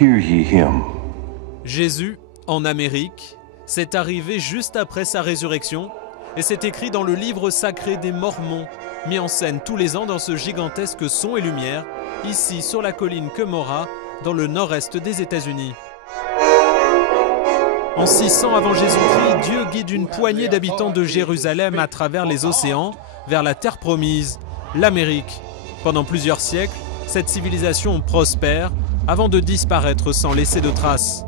Hear ye him. Jésus, en Amérique, c'est arrivé juste après sa résurrection et c'est écrit dans le livre sacré des Mormons, mis en scène tous les ans dans ce gigantesque son et lumière, ici sur la colline Cumorah, dans le nord-est des États-Unis. En 600 avant Jésus-Christ, Dieu guide une poignée d'habitants de Jérusalem à travers les océans vers la terre promise, l'Amérique. Pendant plusieurs siècles, cette civilisation prospère avant de disparaître sans laisser de traces.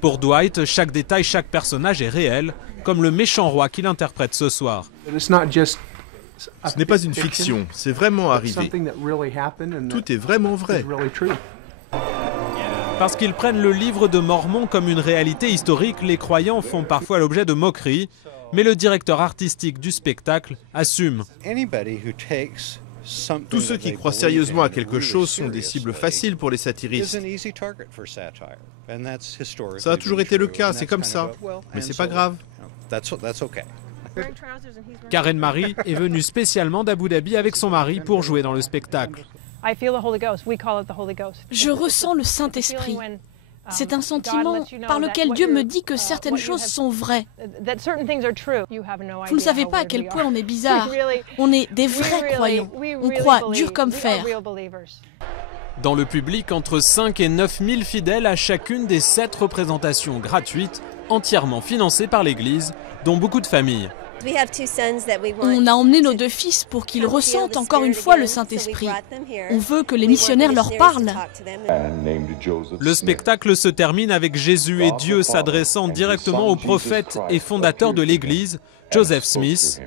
Pour Dwight, chaque détail, chaque personnage est réel, comme le méchant roi qu'il interprète ce soir. Ce n'est pas une fiction, c'est vraiment arrivé. Tout est vraiment vrai. Parce qu'ils prennent le livre de Mormon comme une réalité historique, les croyants font parfois l'objet de moqueries, mais le directeur artistique du spectacle assume. Tous ceux qui croient sérieusement à quelque chose sont des cibles faciles pour les satiristes. Ça a toujours été le cas, c'est comme ça. Mais c'est pas grave. Karen Marie est venue spécialement d'Abu Dhabi avec son mari pour jouer dans le spectacle. Je ressens le Saint-Esprit. C'est un sentiment par lequel Dieu me dit que certaines choses sont vraies. Vous ne savez pas à quel point on est bizarre. On est des vrais croyants. On croit dur comme fer. Dans le public, entre 5 et 9 000 fidèles à chacune des 7 représentations gratuites, entièrement financées par l'Église, dont beaucoup de familles. On a emmené nos 2 fils pour qu'ils ressentent encore une fois le Saint-Esprit. On veut que les missionnaires leur parlent. Le spectacle se termine avec Jésus et Dieu s'adressant directement au prophète et fondateur de l'Église, Joseph Smith.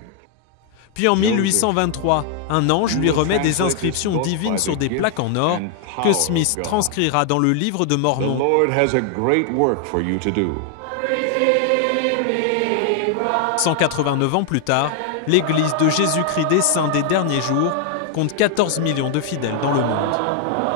Puis en 1823, un ange lui remet des inscriptions divines sur des plaques en or que Smith transcrira dans le livre de Mormon. 189 ans plus tard, l'Église de Jésus-Christ des Saints des derniers jours compte 14 millions de fidèles dans le monde.